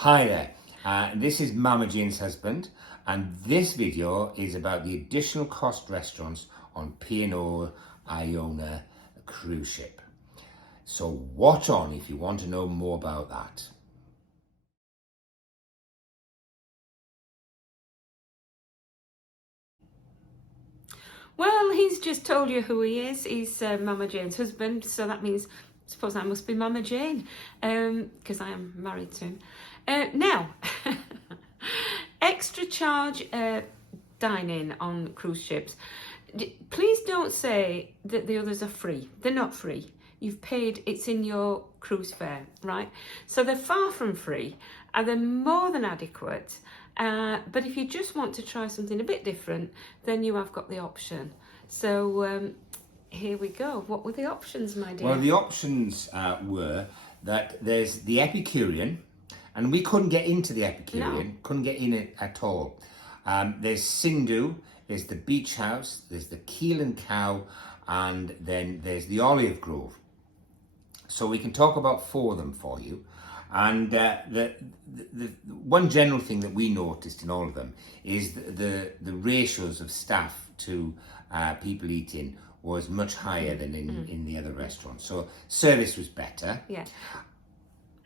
Hi there, this is Mama Jane's husband, and this video is about the additional cost restaurants on P&O Iona cruise ship. So watch on if you want to know more about that. Well, he's just told you who he is. He's Mama Jane's husband, so that means, I suppose I must be Mama Jane, because I am married to him. Now, extra charge dining on cruise ships. Please don't say that the others are free. They're not free. You've paid, it's in your cruise fare, right? So they're far from free, and they're more than adequate. But if you just want to try something a bit different, then you have got the option. So here we go. What were the options, my dear? Well, the options were that there's the Epicurean, and we couldn't get into the Epicurean, couldn't get in it at all. There's Sindu, there's the Beach House, there's the Keel Cow, and then there's the Olive Grove. So we can talk about four of them for you. And the one general thing that we noticed in all of them is the ratios of staff to people eating was much higher than in the other restaurants. So service was better. Yeah.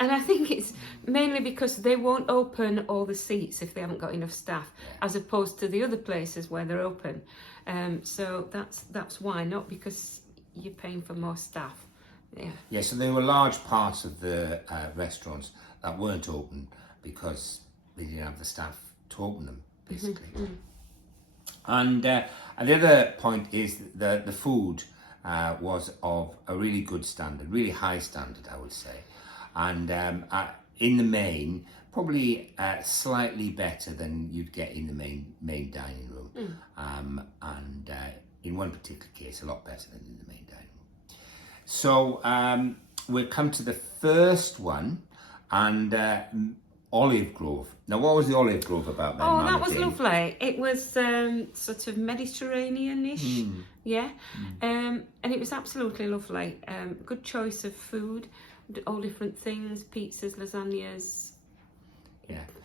And I think it's mainly because they won't open all the seats if they haven't got enough staff, as opposed to the other places where they're open. So that's why, not because you're paying for more staff. Yeah, so there were large parts of the restaurants that weren't open because they didn't have the staff to open them, basically. And the other point is that the food was of a really good standard, really high standard, I would say. And in the main, probably slightly better than you'd get in the main dining room. And in one particular case, a lot better than in the main dining room. So we'll come to the first one, and Olive Grove. Now, what was the Olive Grove about then? Oh, Mama that was Jane? Lovely. It was sort of Mediterranean-ish, yeah. And it was absolutely lovely. Good choice of food, all different things, pizzas, lasagnas,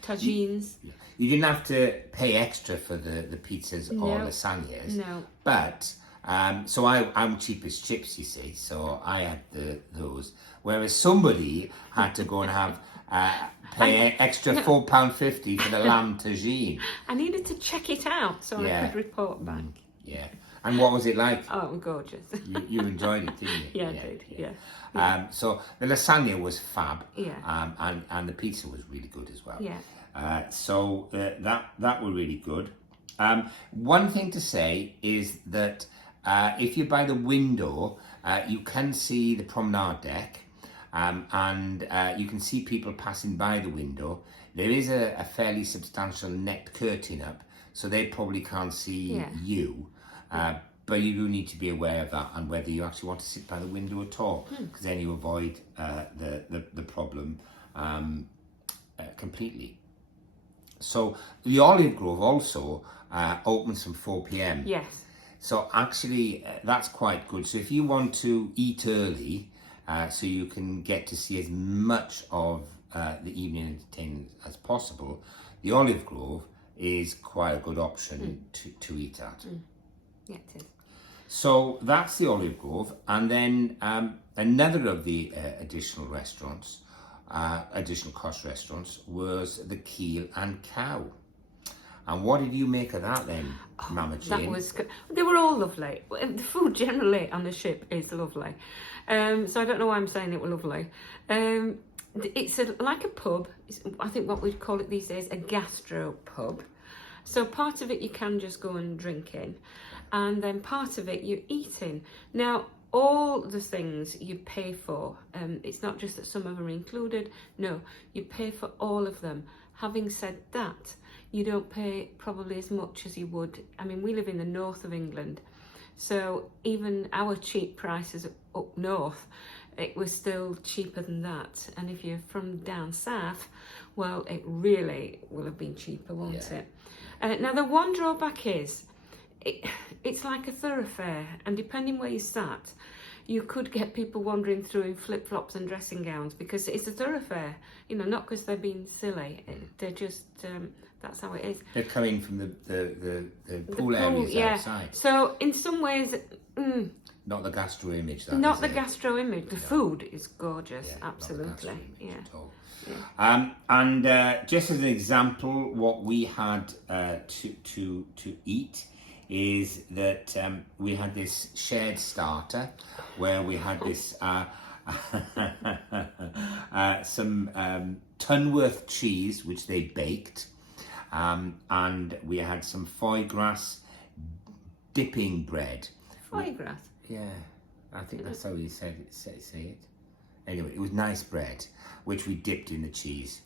tagines. You didn't have to pay extra for the pizzas or No. lasagnas. No. But so I'm cheap as chips, you see. So I had those, whereas somebody had to go and have pay extra £4.50 for the lamb tagine. I needed to check it out so I could report back. Yeah. And what was it like? Oh, gorgeous. You enjoyed it, didn't you? Yeah, I did. Yeah. So the lasagna was fab. Yeah. And the pizza was really good as well. Yeah. So that were really good. One thing to say is that if you're by the window, you can see the promenade deck, and you can see people passing by the window. There is a fairly substantial net curtain up, so they probably can't see you. But you do need to be aware of that and whether you actually want to sit by the window at all, because then you avoid the problem completely. So the Olive Grove also opens from 4 p.m. Yes. So actually that's quite good. So if you want to eat early, so you can get to see as much of the evening entertainment as possible, the Olive Grove is quite a good option to eat at. Yeah, it is. So that's the Olive Grove, and then another of the additional restaurants, additional cost restaurants, was the Keel Cow. And what did you make of that then, Mama Jane? That was good. They were all lovely. The food generally on the ship is lovely. So I don't know why I'm saying it were lovely. It's like a pub. I think what we'd call it these days a gastro pub. So part of it you can just go and drink in, and then part of it you're eating. Now, all the things you pay for, it's not just that some of them are included. No, you pay for all of them. Having said that, you don't pay probably as much as you would. I mean, we live in the north of England, so even our cheap prices up north, it was still cheaper than that. And if you're from down south, well, it really will have been cheaper, won't it? Now, the one drawback is, it's like a thoroughfare, and depending where you sat, you could get people wandering through in flip-flops and dressing gowns because it's a thoroughfare, you know, not because they're being silly. They're just, that's how it is. They're coming from the pool areas outside. So in some ways, not the gastro image. Not the gastro image. The food is gorgeous, absolutely. And just as an example, what we had to eat is that we had this shared starter where we had this some Tunworth cheese which they baked, and we had some foie gras dipping bread. Foie gras? Yeah, I think that's how you say it. Anyway, it was nice bread which we dipped in the cheese,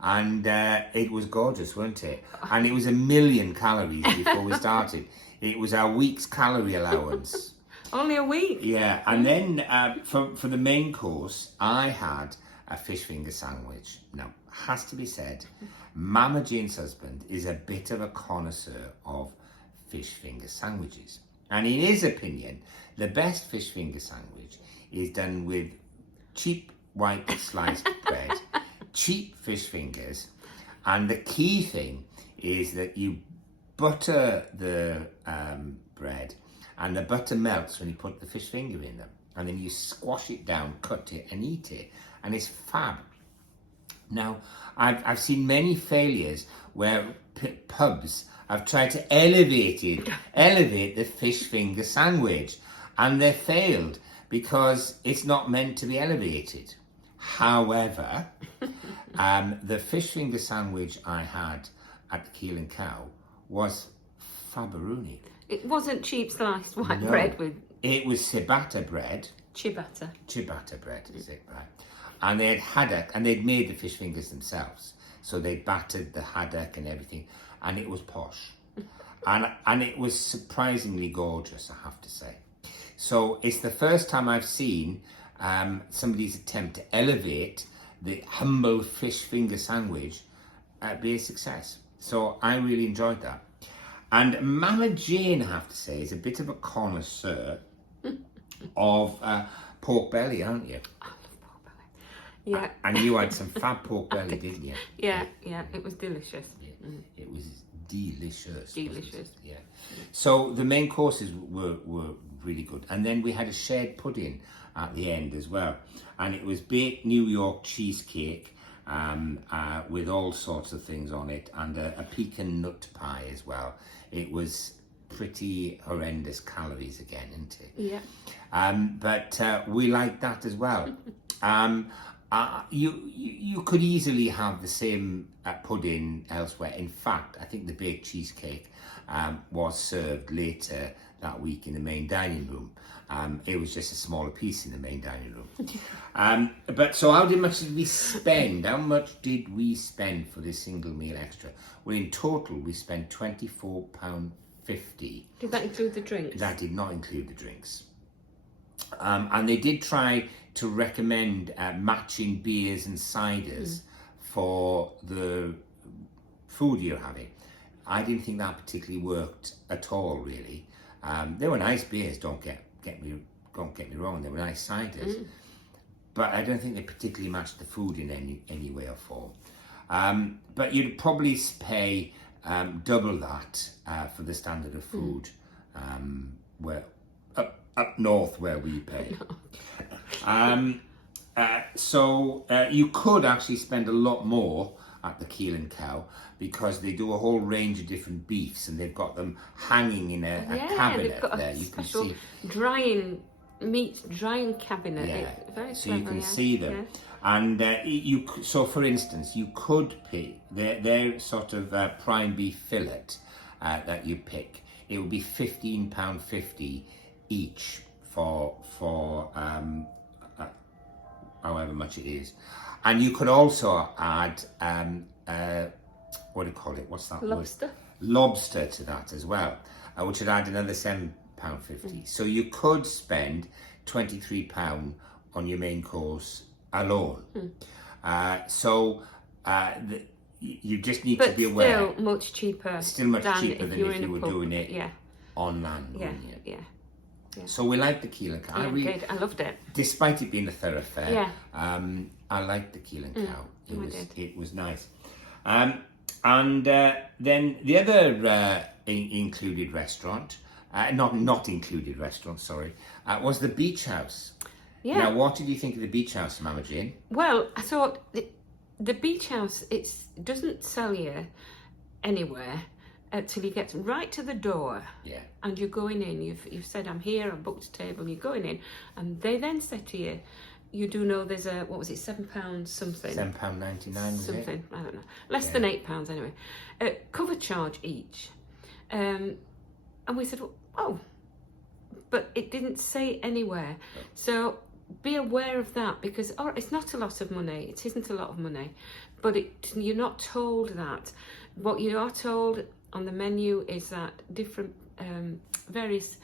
and it was gorgeous, wasn't it? And it was 1,000,000 calories before we started. It was our week's calorie allowance. Only a week? Yeah, and then for the main course, I had a fish finger sandwich. Now, has to be said, Mama Jane's husband is a bit of a connoisseur of fish finger sandwiches. And in his opinion, the best fish finger sandwich is done with cheap white sliced bread, cheap fish fingers, and the key thing is that you butter the bread, and the butter melts when you put the fish finger in them, and then you squash it down, cut it, and eat it, and it's fab. Now, I've seen many failures where pubs have tried to elevate the fish finger sandwich, and they failed because it's not meant to be elevated. However, the fish finger sandwich I had at the Keel Cow was fabaroonie. It wasn't cheap sliced white bread with... It was ciabatta bread. Ciabatta. Ciabatta bread, is it, right? And they had haddock, and they'd made the fish fingers themselves. So they battered the haddock and everything, and it was posh. and it was surprisingly gorgeous, I have to say. So it's the first time I've seen somebody's attempt to elevate the humble fish finger sandwich be a success. So I really enjoyed that. And Mama Jane, I have to say, is a bit of a connoisseur of pork belly, aren't you? I love pork belly. Yeah. And you had some fab pork belly, didn't you? Yeah, it was delicious. Yeah. It was delicious. Delicious. Yeah. So the main courses were really good. And then we had a shared pudding at the end as well. And it was baked New York cheesecake with all sorts of things on it, and a pecan nut pie as well. It was pretty horrendous calories again, isn't it? Yeah. But we liked that as well. You could easily have the same pudding elsewhere. In fact, I think the baked cheesecake was served later that week in the main dining room. It was just a smaller piece in the main dining room. But so how much did we spend? How much did we spend for this single meal extra? Well, in total, we spent £24.50. Did that include the drinks? That did not include the drinks. And they did try to recommend matching beers and ciders for the food you're having. I didn't think that particularly worked at all, really. They were nice beers, don't get me wrong, they were nice ciders, but I don't think they particularly matched the food in any way or form. But you'd probably pay double that for the standard of food where up north where we pay. So you could actually spend a lot more at the Keel Cow because they do a whole range of different beefs, and they've got them hanging in a cabinet there. You can see drying cabinet. Yeah, very so clever, you can see them. Yeah. And so for instance, you could pick their sort of prime beef fillet that you pick. It would be £15.50 each for however much it is. And you could also add, what do you call it? What's that Lobster? word? Lobster to that as well, which would add another £7.50. So you could spend £23 on your main course alone. You just need to be aware. Still much cheaper. Still much cheaper than if you were pub. doing it on land. Yeah. Yeah. So we liked the Keel Cow. Yeah, good. I loved it. Despite it being a thoroughfare, Yeah. I liked the Keel Cow. did. It was nice. And then the other included restaurant, not included restaurant, sorry, was the Beach House. Yeah. Now, what did you think of the Beach House, Mama Jane? Well, I thought the Beach House, it doesn't sell you anywhere till you get right to the door. Yeah. And you're going in. You've said, I'm here, I've booked a table, you're going in. And they then said to you, you do know there's a, what was it, £7 something? £7.99 was something, it? I don't know. Less than £8 anyway. Cover charge each. And we said, oh, but it didn't say anywhere. So be aware of that, because it's not a lot of money. It isn't a lot of money, but you're not told that. What you are told on the menu is that different various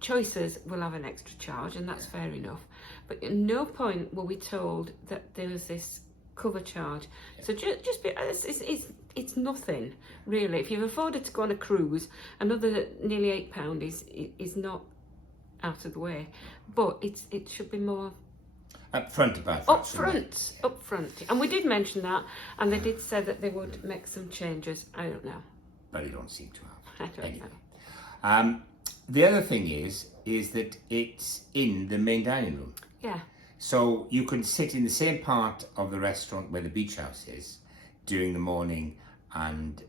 choices will have an extra charge, and that's fair enough. But at no point were we told that there was this cover charge. So just be, it's nothing really. If you've afforded to go on a cruise, another nearly £8 is not out of the way, but it should be more up front about that. up front. And we did mention that, and they did say that they would make some changes. I don't know, but you don't seem to have. I don't know. The other thing is that it's in the main dining room. Yeah. So you can sit in the same part of the restaurant where the Beach House is during the morning and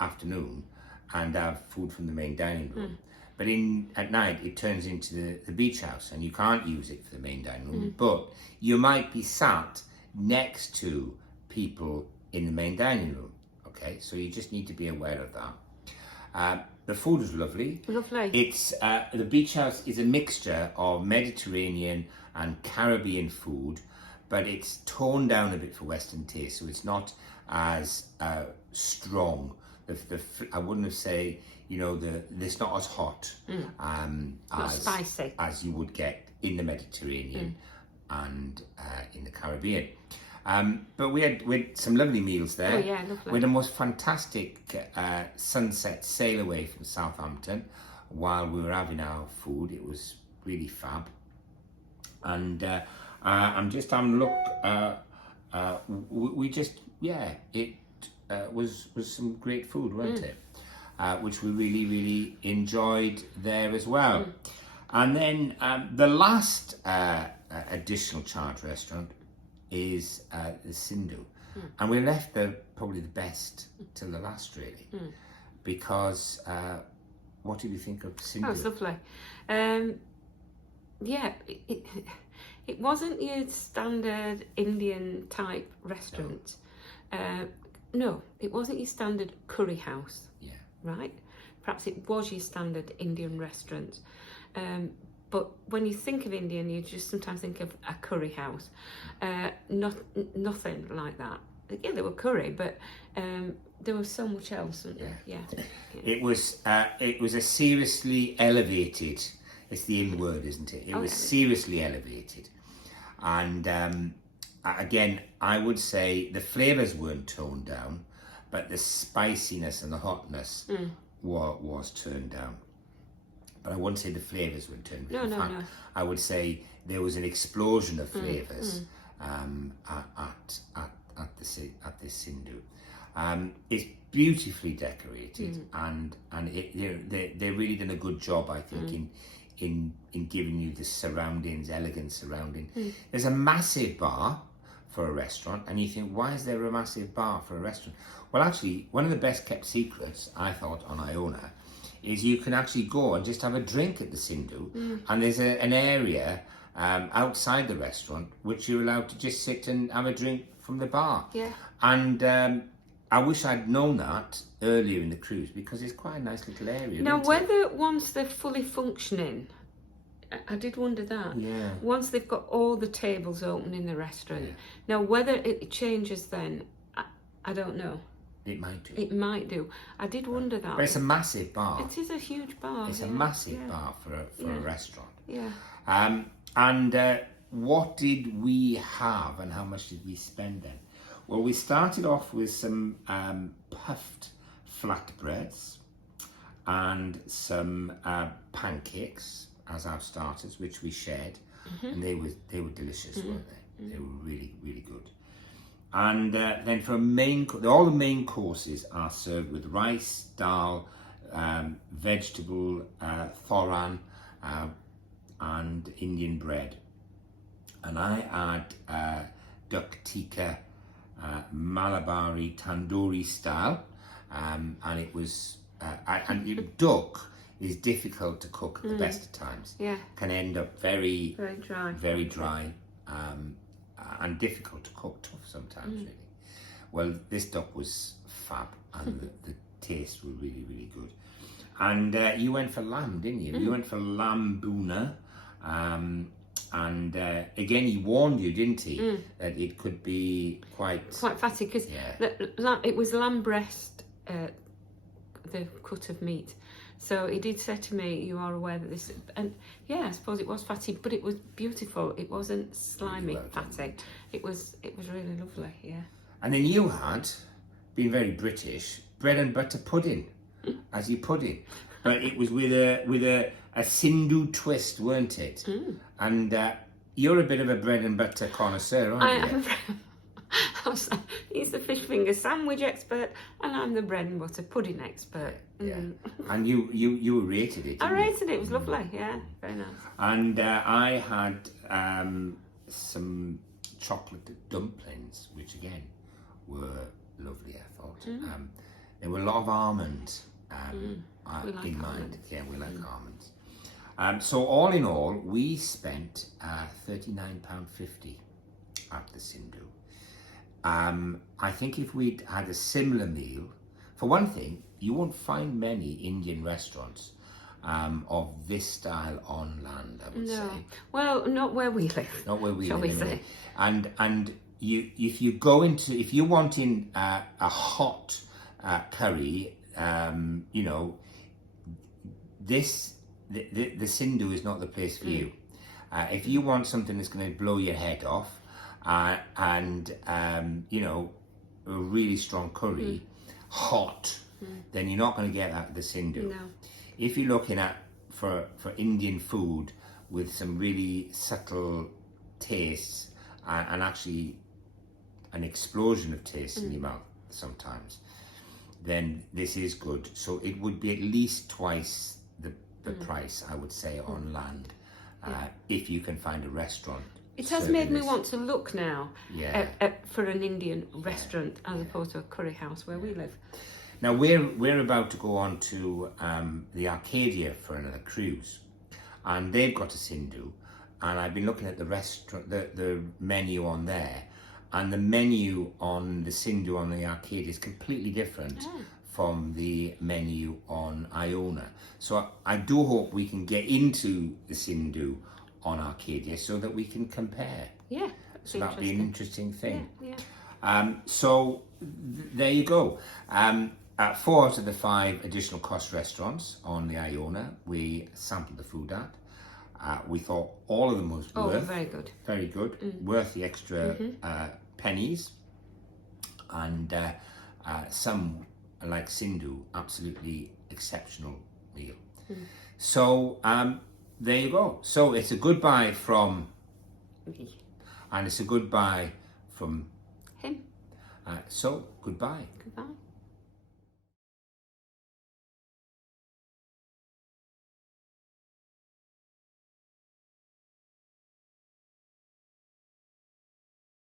afternoon and have food from the main dining room. But at night it turns into the Beach House, and you can't use it for the main dining room. But you might be sat next to people in the main dining room. Okay, so you just need to be aware of that. The food was lovely. Lovely. It's the Beach House is a mixture of Mediterranean and Caribbean food, but it's toned down a bit for Western taste, so it's not as strong. I wouldn't have say, it's not as hot Not spicy as you would get in the Mediterranean and in the Caribbean. But we had some lovely meals there. Oh yeah, lovely. We had the most fantastic sunset sail away from Southampton while we were having our food. It was really fab. And I'm just having a look. It was some great food, wasn't it? Which we really, really enjoyed there as well. And then the last additional charge restaurant is the Sindu. And we left probably the best till the last, really, because what did you think of Sindu? Oh, it's lovely. Yeah, it wasn't your standard Indian type restaurant. No, it wasn't your standard curry house. Yeah. Right? Perhaps it was your standard Indian restaurant. But when you think of Indian, you just sometimes think of a curry house. Nothing like that. Yeah, there were curry, but there was so much else. Yeah. It was a seriously elevated. It's the in word, isn't it? It was seriously elevated, and again, I would say the flavours weren't toned down, but the spiciness and the hotness was turned down. But I wouldn't say the flavours were turned down. In fact, I would say there was an explosion of flavours at this Sindu. It's beautifully decorated, and they're really done a good job, I think, in giving you the surroundings, elegant surrounding. There's a massive bar for a restaurant, and you think, why is there a massive bar for a restaurant? Well, actually, one of the best kept secrets, I thought, on Iona is you can actually go and just have a drink at the Sindu, and there's an area outside the restaurant which you're allowed to just sit and have a drink from the bar. Yeah. And I wish I'd known that earlier in the cruise, because it's quite a nice little area. Now, whether once they're fully functioning, I did wonder that. Yeah. Once they've got all the tables open in the restaurant. Yeah. Now, whether it changes then, I don't know. It might do. It might do. I did wonder that. But it's a massive bar. It is a huge bar. It's a massive bar for a restaurant. Yeah. And what did we have, and how much did we spend then? Well, we started off with some puffed flatbreads, and some pancakes as our starters, which we shared, and they were delicious, weren't they? They were really, really good. And then for all the main courses are served with rice, dal, vegetable, thoran, and Indian bread. And I had duck tikka, Malabari tandoori style, and it was duck is difficult to cook at the best of times. Yeah. Can end up very dry, and difficult to cook, tough sometimes really. Well, this duck was fab, and the taste were really, really good. And you went for lamb, didn't you? You went for lamb boona. And again, he warned you, didn't he, that it could be quite fatty, because it was lamb breast, the cut of meat. So he did say to me, "You are aware that this," and yeah, I suppose it was fatty, but it was beautiful. It wasn't slimy, well fatty. It was really lovely. Yeah. And then you had, being very British, bread and butter pudding, as your pudding, but it was with a Sindu twist, weren't it? And you're a bit of a bread and butter connoisseur, aren't you? He's the fish finger sandwich expert, and I'm the bread and butter pudding expert. Yeah. And you rated it. I rated it. It was lovely. Yeah, very nice. And I had some chocolate dumplings, which again were lovely, I thought. There were a lot of almonds in mind. Almonds. Yeah, we like almonds. So all in all, we spent £39.50 at the Sindu. I think if we'd had a similar meal, for one thing, you won't find many Indian restaurants of this style on land, I would say. Well, not where we live. Not where we live, live, anyway. And if you're wanting a hot curry, you know, the Sindu is not the place for you. If you want something that's going to blow your head off, and you know, a really strong curry, hot, then you're not going to get that at the Sindu. No. If you're looking at for Indian food with some really subtle tastes and actually an explosion of taste in your mouth sometimes, then this is good. So it would be at least twice the price, I would say, on land, if you can find a restaurant. It has made me want to look now for an Indian restaurant as opposed to a curry house where we live. Now we're about to go on to the Arcadia for another cruise, and they've got a Sindu, and I've been looking at the restaurant, the menu on there, and the menu on the Sindu on the Arcadia is completely different from the menu on Iona. So I do hope we can get into the Sindu on Arcadia so that we can compare. Yeah, so that'd be an interesting thing. Yeah. So there you go. 4 out of the 5 additional cost restaurants on the Iona we sampled the food at. We thought all of them was worth. Very good. Worth the extra pennies. And some, like Sindu, absolutely exceptional meal. So there you go. So it's a goodbye from me, and it's a goodbye from him. So goodbye. Goodbye.